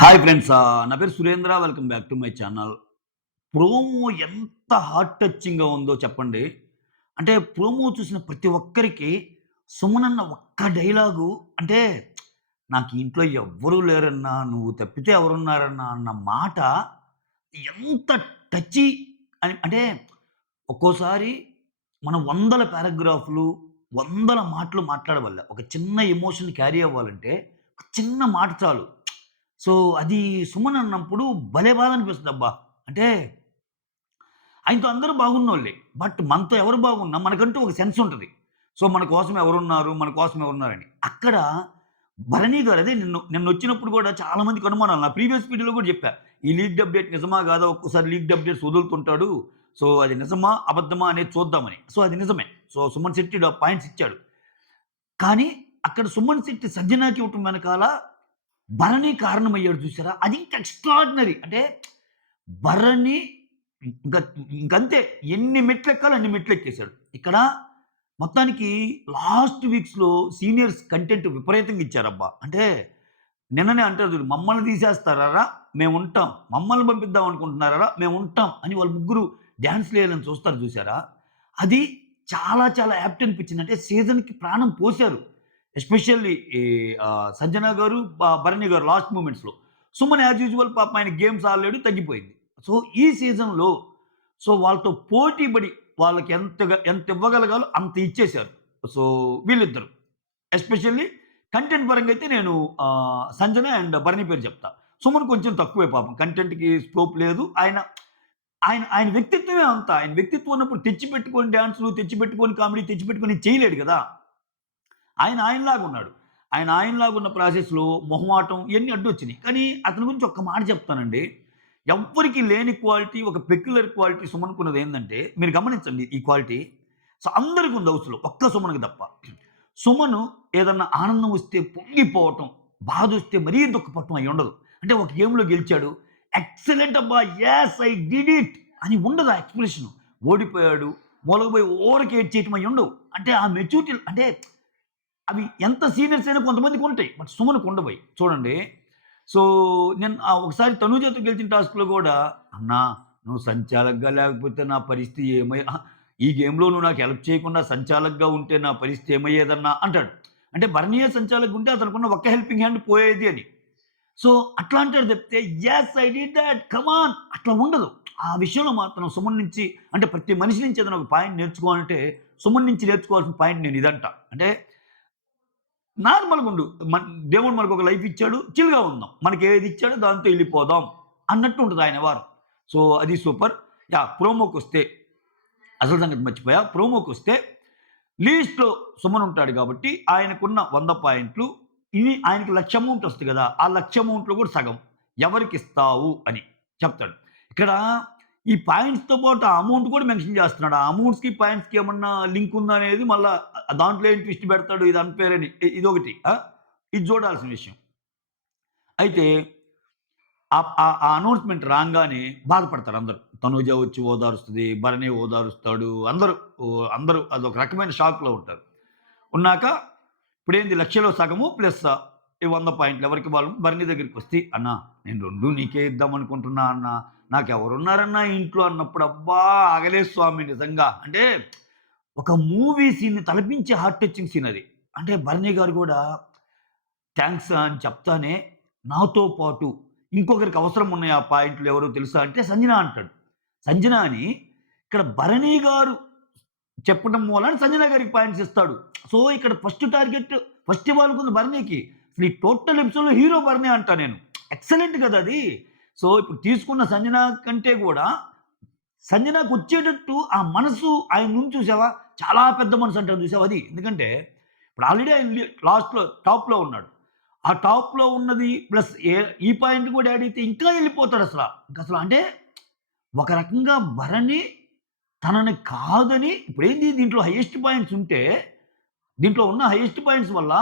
Hi friends. నా పేరు Surendra. Welcome back to my channel. Promo ఎంత హార్ట్ టచింగ్‌గా ఉందో చెప్పండి. అంటే ప్రోమో చూసిన ప్రతి ఒక్కరికి సుమనన్న ఒక్క డైలాగు అంటే నాకు ఈ ఇంట్లో ఎవ్వరూ లేరన్నా, నువ్వు తప్పితే ఎవరున్నారన్నా అన్న మాట ఎంత టచీ అని అంటే ఒక్కోసారి మనం వందల పారాగ్రాఫ్‌లు, వందల మాటలు మాట్లాడవల్ల ఒక చిన్న ఎమోషన్ క్యారీ అవ్వాలంటే ఒక చిన్న మాట చాలు. సో, అది సుమన్ అన్నప్పుడు భలే బాధనిపిస్తదబ్బా! అంటే ఆయనతో అందరూ బాగున్నోళ్ళే. బట్ మనతో ఎవరు బాగున్నా మనకంటూ ఒక సెన్స్ ఉంటది. సో, మన కోసం ఎవరున్నారు, మన కోసం ఎవరున్నారని. అక్కడ భరణి గారు అదే నిన్నొచ్చినప్పుడు గూడా చాలా మందికి అనుమానాలు. నా ప్రీవియస్ వీడియోలో గూడా జెప్పా. ఈ లీక్డ్ అప్‌డేట్ నిజమా? గాదా? ఒక్కోసారి లీక్డ్ అప్‌డేట్స్ వదులుతుంటాడు. సో, అది నిజమా? అబద్ధమా? అనేది చూద్దామని. సో, అది నిజమే. సో, సుమన్ శెట్టి పాయింట్స్ ఇచ్చాడు. కానీ అక్కడ సుమన్ శెట్టి సజ్జనాకి ఇవ్వటం వెనకాల భరణి కారణమయ్యాడు చూసారా? అది ఇంకా ఎక్స్ట్రార్డినరీ. అంటే భరణి ఇంక ఇంకంతే ఎన్ని మెట్లెక్కాలో అన్ని మెట్లెక్కేసాడు. ఇక్కడ మొత్తానికి లాస్ట్ వీక్స్‌లో సీనియర్స్ కంటెంట్ విపరీతంగా ఇచ్చారబ్బా! అంటే నిన్ననే అంటారు చూడు, "మమ్మల్ని తీసేస్తారారా? మేముంటాం. మమ్మల్ని పంపిద్దాం అనుకుంటున్నారారా? మేముంటాం" అని వాళ్ళు ముగ్గురు డాన్స్‌లేయాలని చూస్తారు చూసారా? అది చాలా చాలా యాప్ట్ అనిపించింది. అంటే సీజన్‌కి ప్రాణం పోసారు. ఎస్పెషల్లీ ఈ 'సంజన' గారు, Bharani garu last మూమెంట్స్‌లో. Suman as usual పాపం ఆయన గేమ్స్ ఆడలేడు తగ్గిపోయింది. సో, ఈ సీజన్‌లో సో, వాళ్ళతో పోటీ పడి వాళ్ళకి ఎంత ఇవ్వగలగాలో అంత ఇచ్చేశారు. సో, వీళ్ళిద్దరు. ఎస్పెషల్లీ కంటెంట్ పరంగా అయితే నేను 'సంజన' అండ్ 'భరణి' పేరు చెప్తా. సుమన్ కొంచెం తక్కువే పాపం. కంటెంట్‌కి స్కోప్ లేదు. ఆయన ఆయన ఆయన వ్యక్తిత్వమే అంత. ఆయన వ్యక్తిత్వం ఉన్నప్పుడు తెచ్చిపెట్టుకొని డాన్సులు, తెచ్చిపెట్టుకొని కామెడీ, తెచ్చిపెట్టుకొని చేయలేడు గదా! ఆయనలాగున్నాడు. ఆయనలాగున్న ప్రాసెస్‌లో మొహమాటం ఇయన్నీ అడ్డొచ్చినియి. కానీ అతని గురించి ఒక్క మాట చెప్తానండి. ఎవ్వరికీ లేని క్వాలిటీ, ఒక పెక్యులర్ క్వాలిటీ సుమన్‌కున్నదేందంటే మీరు గమనించండి ఈ క్వాలిటీ. సో, అందరికుంది హౌస్‌లో. ఒక్క సుమన్‌కి తప్ప. సుమను ఏదన్నా ఆనందం వస్తే పొంగిపోవటం, బాధొస్తే మరీ దుఃఖపడటం అయ్యుండదు. అంటే ఒక గేమ్‌లో గెలిచాడు. ఎక్సలెంట్ అబ్బా! యెస్ ఐ డిడ్ ఇట్ అని ఉండదు ఆ ఎక్స్‌ప్రెషను. ఓడిపోయాడు, మూలగబోయి ఊరకే ఏడ్చేయటం అయ్యుండవు. అంటే ఆ మెచ్యూరిటీ అంటే అవి ఎంత సీనియర్స్ అయినా కొంతమందికుంటాయి. బట్ సుమన్‌కుండవయి. చూడండి. సో, నేను ఒకసారి తనూజతో గెలిచిన టాస్క్‌లో గూడా, "అన్నా నువ్వు సంచాలక్‌గా లేకపోతే నా పరిస్థితి ఈ గేమ్‌లో నువ్వు నాకు హెల్ప్ చేయకుండా సంచాలక్‌గా ఉంటే నా పరిస్థితి ఏమయ్యేదన్నా" అంటాడు. అంటే భరణీయే సంచాలక్‌గా ఉంటే అతనుకున్న ఒక్క హెల్పింగ్ హ్యాండ్ పోయేది అని. సో, అట్లా అంటాడు తప్పితే, "yes I did that come on" అట్లా ఉండదు. ఆ విషయంలో మాత్రం సుమన్ నుంచి అంటే ప్రతి మనిషి నుంచి ఏదైనా ఒక పాయింట్ నేర్చుకోవాలంటే, సుమన్ నుంచి నేర్చుకోవాల్సిన పాయింట్ నేను ఇదంట. అంటే నార్మల్‌గుండు. దేవుడు మనకొక లైఫ్ ఇచ్చాడు. చిల్‌గా ఉందాం. మనకేది ఇచ్చాడో దాంతో ఎళ్ళిపోదాం అన్నట్టు ఉంటది ఆయన వ్యవహారం. సో, అది సూపర్. ప్రోమోకొస్తే అసలు సంగతి మర్చిపోయా. ప్రోమోకొస్తే లీస్ట్‌లో సుమన్ ఉంటాడు గాబట్టి ఆయనకున్న 100 పాయింట్లు ఇది ఆయనకి 1,00,000 అమౌంట్ ఒస్తది గదా! ఆ 1,00,000 అమౌంట్‌లో గూడా సగం ఎవరికిస్తావు అని చెప్తాడు. ఇక్కడ ఈ పాయింట్స్‌తో పాటు ఆ అమౌంట్ కూడా మెన్షన్ జేస్తున్నాడు. ఆ అమౌంట్స్‌కి, పాయింట్స్‌కి ఏమన్నా లింక్ ఉందా అనేది మళ్ళా దాంట్లో ఏం ట్విస్ట్ పెడతాడు ఇది అన్‌ఫెయిర్ అని. ఇదొకటి. ఇది జూడాల్సిన విషయం. అయితే ఆ అనౌన్స్‌మెంట్ రాంగానే బాధపడతారు అందరూ. తనూజ వచ్చి ఓదారుస్తది. భరణి ఓదారుస్తాడు. అందరూ అదొక రకమైన షాక్‌లో ఉంటారు. ఉన్నాక ఇప్పుడేంది 1,00,000లో సగము ప్లస్ ఈ 100 పాయింట్లు ఎవరికి వాళ్ళు భరణి దగ్గరికొస్తే, "అన్నా నేను 2 నీకే ఇద్దామనుకుంటున్నా అన్నా. నాకెవరున్నారన్నా ఇంట్లో" అన్నప్పుడు అబ్బా! ఆగలేదు స్వామి నిజంగా. అంటే ఒక మూవీ సీన్‌ని తలపించే హార్ట్ టచింగ్ సీన్ అది. అంటే భరణి గారు గూడా థాంక్స్ అని చెప్తానే నాతో పాటు ఇంకొకరికి అవసరం ఉన్నాయి ఆ పాయింట్లు ఎవరో తెలుసా అంటే సంజన అంటాడు. సంజన అని ఇక్కడ భరణి గారు చెప్పడం మూలాన సంజన గారికి పాయింట్స్ ఇస్తాడు. సో, ఇక్కడ ఫస్ట్ టార్గెట్ ఫస్ట్ ఇవ్వాలనుకుంది భరణికి. అసలు ఈ టోటల్ ఎపిసోడ్‌లో హీరో భరణి అంటా నేను. ఎక్సలెంట్ కదా అది. సో, ఇప్పుడు తీసుకున్న సంజన కంటే గూడా సంజనకొచ్చేటట్టు ఆ మనసు ఆయన నుంచి చూసావా? చాలా పెద్ద మనసు అంటారు చూసావా అది. ఎందుకంటే ఇప్పుడు ఆల్రెడీ ఆయన లాస్ట్‌లో టాప్‌లో ఉన్నాడు. ఆ టాప్‌లో ఉన్నది ప్లస్ ఈ పాయింట్ కూడా యాడ్ అయితే ఇంకా ఎళ్ళిపోతాడసల. ఇంకసల అంటే ఒక రకంగా భరణి తనని కాదని ఇప్పుడేంది దీంట్లో హైయెస్ట్ పాయింట్స్ ఉంటే, దీంట్లో ఉన్న హైయెస్ట్ పాయింట్స్ వల్ల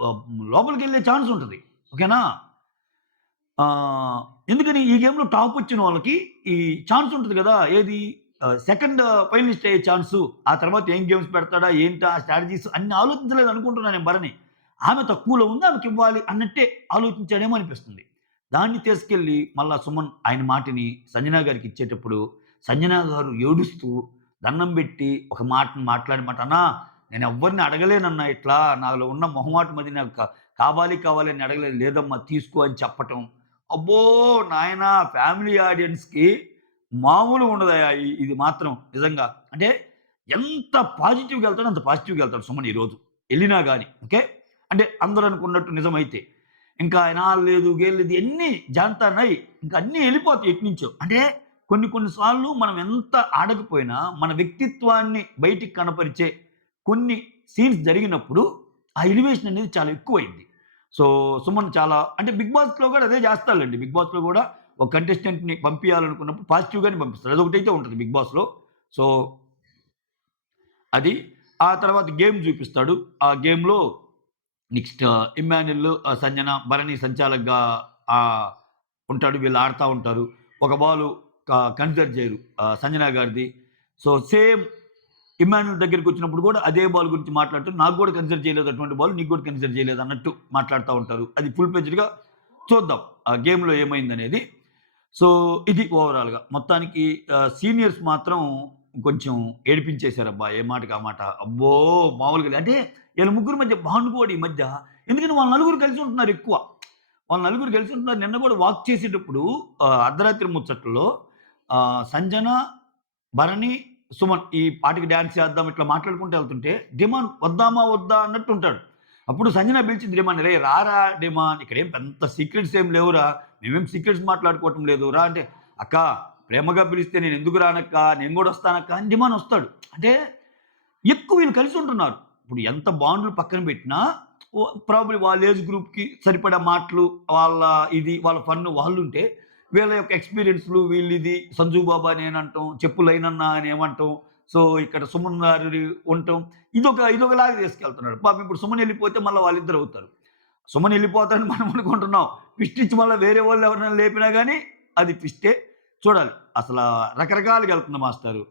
ఆహ్, లోపలికెళ్ళే ఛాన్స్ ఉంటది. ఓకేనా? ఎందుకని ఈ గేమ్‌లో టాపొచ్చిన వాళ్ళకి ఈ ఛాన్స్ ఉంటది గదా! ఏది సెకండ్ ఫైనలిస్ట్ అయ్యే ఛాన్సు. ఆ తర్వాత ఏం గేమ్స్ పెడతాడా? ఏంటా స్ట్రాటజీస్ అన్ని ఆలోచించలేదనుకుంటున్నా నేను భరణి. ఆమె తక్కువలో ఉంది ఆమెకివ్వాలి అన్నట్టే ఆలోచించాడేమో అనిపిస్తుంది. దాన్ని తీసుకెళ్ళి మళ్ళా సుమన్ ఆయన మాటని సంజన గారికి ఇచ్చేటప్పుడు, సంజన గారు ఏడుస్తూ దండం పెట్టి ఒక మాటని మాట్లాడమాట, "అన్నా నేను ఎవ్వరిని అడగలేనన్నా ఇట్లా. నాలో ఉన్న మొహమాటం అది నాకు కావాలి, కావాలి అని అడగలేదు. లేదమ్మా తీసుకో" అని చెప్పటం. అబ్బో! నాయనా ఫ్యామిలీ ఆడియన్స్‌కి మామూలుగా ఉండదయ్యా ఇది మాత్రం నిజంగా. అంటే ఎంత పాజిటివ్‌గా ఎళ్తాడో అంత పాజిటివ్‌గా ఎళ్తాడు సుమన్ ఈరోజు. ఎళ్ళినా గాని. ఓకే. అంటే అందరూ అనుకున్నట్టు నిజమైతే. ఇంకా ఆయన లేదు, గేలేదు ఇయన్నీ జాన్తా నై. ఇంక అన్నీ ఎళ్ళిపోతాయి ఎటునుంచో. అంటే కొన్ని కొన్ని సార్లు మనం ఎంత ఆడకపోయినా మన వ్యక్తిత్వాన్ని బయటికి కనపరిచే కొన్ని సీన్స్ జరిగినప్పుడు ఆ ఎలివేషన్ అనేది చాలా ఎక్కువైద్ది. సో, సుమన్ చాలా అంటే 'బిగ్ బాస్‌లో' గూడా అదే జేస్తాడులెండి. 'బిగ్ బాస్‌లో' గూడా ఒక కంటెస్టెంట్‌ని పంపియాలనుకున్నప్పుడు పాజిటివ్‌గానే పంపిస్తాడు. అదొకటైతే ఉంటది 'బిగ్ బాస్‌లో'. సో, అది. ఆ తర్వాత గేమ్ జూపిస్తాడు. ఆ గేమ్‌లో నెక్స్ట్ 'ఇమ్మాన్యుల్', 'సంజన', 'భరణి' సంచాలక్‌గా ఆహ్, ఉంటాడు. వీళ్ళు ఆడతా ఉంటారు. ఒక బాలు కన్సిడర్ చేయరు 'సంజన' గారిది. సో, సేమ్ 'ఇమ్మాన్యుల్' దగ్గరికొచ్చినప్పుడు గూడా అదే బాల్ గురించి మాట్లాడుతూ, నాకు గూడా కన్సిడర్ చేయలేదు అటువంటి బాల్, నీకు గూడా కన్సిడర్ చేయలేదు అన్నట్టు మాట్లాడుతా ఉంటారు. అది ఫుల్ ఫ్లెడ్జ్డ్‌గా చూద్దాం. ఆ గేమ్‌లో ఏమైందనేది. సో, ఇది ఓవరాల్‌గా. మొత్తానికి సీనియర్స్ మాత్రం కొంచెం ఏడిపించేసారబ్బా! ఏ మాటకి ఆ మాట. అబ్బో! మామూలుగా లే. అంటే ఈళ్ళ ముగ్గురి మధ్య బాండ్ కూడా ఈ మధ్య ఎందుకంటే వాళ్ళు నలుగురు కలిసి ఉంటున్నారు ఎక్కువ. వాళ్ళు నలుగురు కలిసి ఉంటున్నారు. నిన్న కూడా వాక్ చేసేటప్పుడు 'అర్ధరాత్రి ముచ్చట్లలో' సంజన, భరణి, సుమన్ ఈ పాటకి డాన్స్ చేద్దాం ఇట్లా మాట్లాడుకుంటూ ఎళ్తుంటే, డిమాండ్ వద్దామా వద్దా అన్నట్టుంటాడు. అప్పుడు సంజన పిలిచింది డిమాండ్‌ని, "రేయ్ రారా డిమాండ్ ఇక్కడేం పెద్ద సీక్రెట్స్ ఏం లేవురా. మేమేం సీక్రెట్స్ మాట్లాడుకోవటం లేదు. రా" అంటే, "అక్క ప్రేమగా పిలిస్తే నేనెందుకు రానక్కా, నేను గూడా వస్తానక్కా" అని డిమాండ్ వస్తాడు. అంటే ఎక్కువ వీళ్ళు కలిసి ఉంటున్నారు. ఇప్పుడు ఎంత బాండ్‌లు పక్కన పెట్టినా ప్రాబబ్లీ వాళ్ళ ఏజ్ గ్రూప్‌కి సరిపడా మాటలు, వాళ్ళ ఇది, వాళ్ళ ఫన్ వాళ్ళుంటే, వీళ్ళ యొక్క ఎక్స్‌పీరియన్స్‌లు వీళ్ళిది 'సంజు బాబా' అని నేనంటం, 'చెప్పు లైనన్నా' అని ఏమంటం, సో, ఇక్కడ సుమన్ గారిది ఉండటం, ఇదొకలాగా తీసుకెళ్తున్నాడు. పాపం ఇప్పుడు సుమన్ ఎళ్ళిపోతే మళ్ళా వాళ్ళిద్దరు అవుతారు. సుమన్ ఎళ్ళిపోతాడని మనం అనుకుంటున్నాం. ట్విస్ట్ ఇచ్చి మళ్ళా వేరే వాళ్ళు ఎవరైనా లేపినా గాని అది ట్విస్టే. చూడాలి. అసలా రకరకాలుగా ఎళ్తుంది మాస్టారు.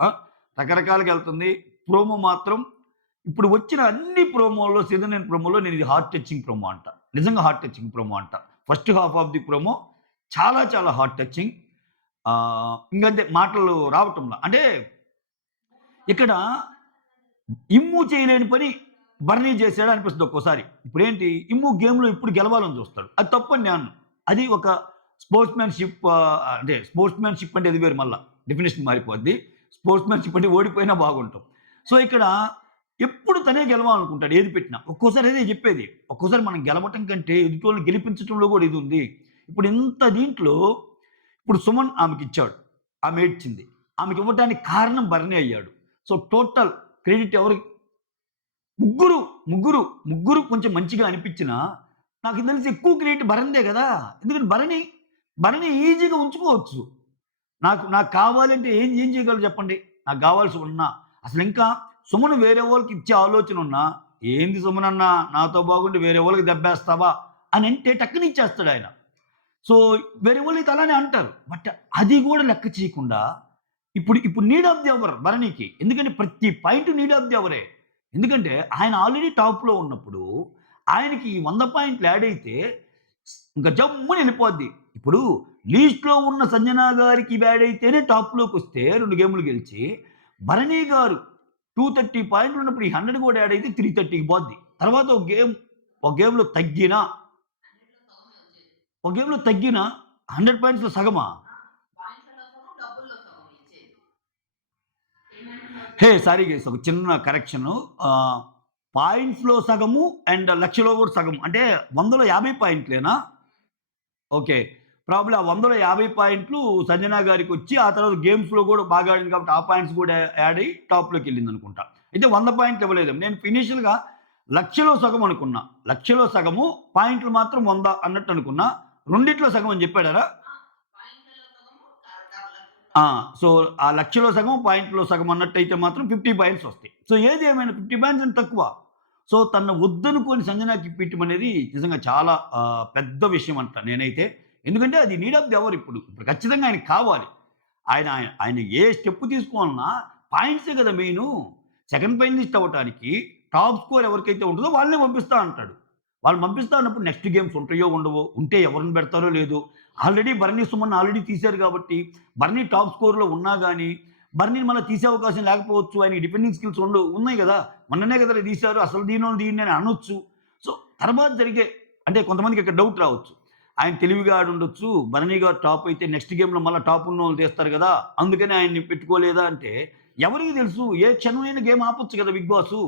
రకరకాలుగా ఎళ్తుంది. ప్రోమో మాత్రం ఇప్పుడు వచ్చిన అన్ని ప్రోమోల్లో సీజన్ 9 ప్రోమోలో నేను ఇది హార్ట్ టచింగ్ ప్రోమో అంట. నిజంగా హార్ట్ టచింగ్ ప్రోమో అంట. First half of the promo చాలా చాలా హార్ట్ టచింగ్. ఇంకంతే మాటలు రావటంలా. అంటే ఇక్కడ ఇమ్ము చేయలేని పని బర్నీ చేశాడు అనిపిస్తుంది ఒక్కోసారి. ఇప్పుడేంటి ఇమ్ము గేమ్‌లో ఇప్పుడు గెలవాలని చూస్తాడు. అది తప్పని నేను. అది ఒక స్పోర్ట్స్‌మాన్‌షిప్ అంటే అది వేరు మళ్ళా. డెఫినిషన్ మారిపోద్ది. స్పోర్ట్స్‌మాన్‌షిప్ అంటే ఓడిపోయినా బాగుంటాం. సో, ఇక్కడ ఎప్పుడు తనే గెలవాలనుకుంటాడు ఏది పెట్టినా. ఒక్కోసారి అదే చెప్పేది. ఒక్కోసారి మనం గెలవటం కంటే ఎదుటోళ్ళని గెలిపించటంలో కూడా ఇది ఉంది. ఇప్పుడు ఇంత దీంట్లో ఇప్పుడు సుమన్ ఆమెకిచ్చాడు. ఆమె ఏడ్చింది. ఆమెకివ్వటానికి కారణం భరణి అయ్యాడు. సో, టోటల్ క్రెడిట్ ఎవరికి ముగ్గురు, ముగ్గురు, ముగ్గురు కొంచెం మంచిగా అనిపించినా, నాకు తెలిసి ఎక్కువ క్రెడిట్ భరణిదే గదా! ఎందుకంటే భరణి ఈజీగా ఉంచుకోవచ్చు. నాకు కావాలంటే ఏం చేయగలరు చెప్పండి? నాకు గావాల్సి ఉన్నా. అసలింకా సుమన్ వేరే వాళ్ళకి ఇచ్చే ఆలోచనున్నా, "ఏంది సుమనన్న నాతో బాగుండి వేరే వాళ్ళకి దెబ్బేస్తావా?" అనంటే టక్కున ఇచ్చేస్తాడాయన. సో, వేరే వాళ్ళైతే అలానే అంటారు. బట్ అది గూడా లెక్క చేయకుండా ఇప్పుడు నీడ్ ఆఫ్ ది అవర్ భరణికి. ఎందుకంటే ప్రతి పాయింట్ నీడ్ ఆఫ్ ది అవరే. ఎందుకంటే ఆయన ఆల్రెడీ టాప్‌లో ఉన్నప్పుడు ఆయనకి ఈ 100 పాయింట్లు యాడ్ అయితే ఇంక జమ్మున ఎళ్ళిపోద్ది. ఇప్పుడు లీస్ట్‌లో ఉన్న సంజన గారికి ఇవి యాడ్ అయితేనే టాప్‌లోకొస్తే 2 గేములు గెలిచి, భరణి గారు 230 పాయింట్లు ఉన్నప్పుడు ఈ 100 కూడా యాడ్ అయితే 330కి పోద్ది. తర్వాత ఒక గేమ్‌లో తగ్గినా ఒక గేమ్‌లో తగ్గిన 100 పాయింట్స్‌లో సగమా? పాయింట్లలో సగం, డబ్బుల్లో సగం ఇచ్చేది. హే! సారీ గైస్ ఒక చిన్న కరెక్షను. ఆహ్, పాయింట్స్‌లో సగము అండ్ లక్షలో కూడా సగం. అంటే 100లో 50 పాయింట్లేనా? ఓకే. ప్రాబబ్లీ ఆ 100లో 50 పాయింట్లు సంజన గారికొచ్చి, ఆ తర్వాత గేమ్స్‌లో కూడా బాగా ఆడింది కాబట్టి ఆ పాయింట్స్ కూడా యాడ్ అయ్యి టాప్‌లోకెళ్ళిందనుకుంటా. అయితే 100 పాయింట్లు ఇవ్వలేదు. నేను ఇనీషియల్‌గా లక్షలో సగం అనుకున్నా. లక్షలో సగము, పాయింట్లు మాత్రం 100 అన్నట్టు అనుకున్నా. రెండిట్లో సగం అని చెప్పాడారా? ఆ! పాయింట్లలో సగము, లక్షలో ఆ! సగం. సో, ఆ లక్షలో సగం, పాయింట్‌లో సగం అన్నట్టయితే మాత్రం 50 పాయింట్స్ వస్తాయి. సో, ఏది ఏమైనా 50 పాయింట్స్ అంటే తక్కువ. సో, తనను వద్దనుకోని సంజనాకి ఇప్పియటం అనేది నిజంగా చాలా పెద్ద విషయం అంట నేనైతే. ఎందుకంటే అది నీడ్ ఆఫ్ ది అవర్ ఇప్పుడు. ఇప్పుడు ఖచ్చితంగా ఆయనకి కావాలి. ఆయన ఏ స్టెప్ తీసుకోవాలన్నా పాయింట్సే కదా మెయిను. సెకండ్ ఫైనలిస్ట్ అవ్వటానికి టాప్ స్కోర్ ఎవరికైతే ఉంటదో వాళ్ళనే పంపిస్తా అంటాడు. వాళ్ళు పంపిస్తా అన్నప్పుడు నెక్స్ట్ గేమ్స్ ఉంటాయో ఉండవో, ఉంటే ఎవరిని పెడతారో లేదో, ఆల్రెడీ బర్నీ సుమన్ ఆల్రెడీ తీశారు కాబట్టి బర్నీ టాప్ స్కోర్‌లో ఉన్నా గాని, బర్నీని మళ్ళా తీసే అవకాశం లేకపోవచ్చు. ఆయనకి డిఫెండింగ్ స్కిల్స్ ఉన్నాయి గదా! మొన్ననే గదా తీశారు. అసలు దీనోళ్ళు దీన్ని అని అనొచ్చు. సో, తర్వాత జరిగే అంటే కొంతమందికి ఇక్కడ డౌట్ రావచ్చు. ఆయన తెలివిగా ఆడుండొచ్చు. బర్నీ గారు టాప్ అయితే నెక్స్ట్ గేమ్‌లో మళ్ళా టాప్ ఉన్నోళ్ళు తీస్తారు గదా! అందుకని ఆయన్ని పెట్టుకోలేదా అంటే, ఎవరికి తెలుసు? ఏ క్షణమైనా గేమ్ ఆపొచ్చు గదా బిగ్ బాసు.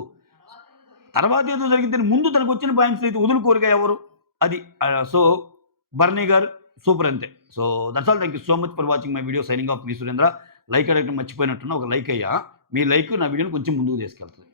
తర్వాత ఏదో జరిగిద్దని ముందు తనకొచ్చిన పాయింట్స్ అయితే వదులుకోరుగా ఎవరు. అది. సో, బర్నీ గారు సూపర్ అంతే. So, that's all. Thank you so much for watching my video. Signing off me Surendra. Like అడగడం మర్చిపోయినట్టున్నా. ఒక లైక్ అయ్యా. మీ లైక్ నా వీడియోని కొంచెం ముందుకు తీసుకెళ్తది.